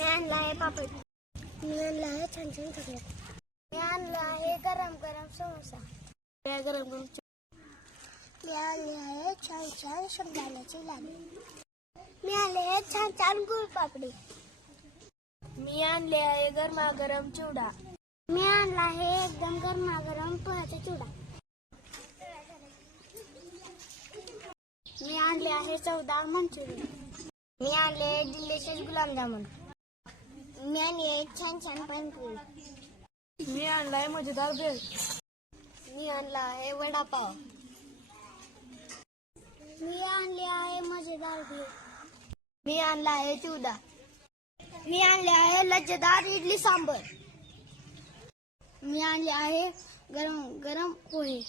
मी आणला आहे पापड. मी आणला आहे छान छान चॉकलेट. मी आणला आहे गरम गरम समोसा. गरम गरम. मी आणले आहे छान छान शेंगदाण्याची लाडू. मी आणले आहे छान छान गुळपापडी. मी आणले आहे गरमागरम चिवडा. मी आणला आहे एकदम गरमागरम पोह्याचा चिवडा. मी आणले आहे 14 मंचुरियन. मी आणले डिलिशियस गुलाबजामुन. मी आणले छान छान पाणीपुरी. मी आणलाय मजेदार भेळ. मी आणला आहे वडापाव. मी आणले आहे मजेदार भेळ. मी आणला आहे चिवडा. मी आणले आहे लज्जतदार इडली सांबर. मी आणले आहे गरम गरम पोहे.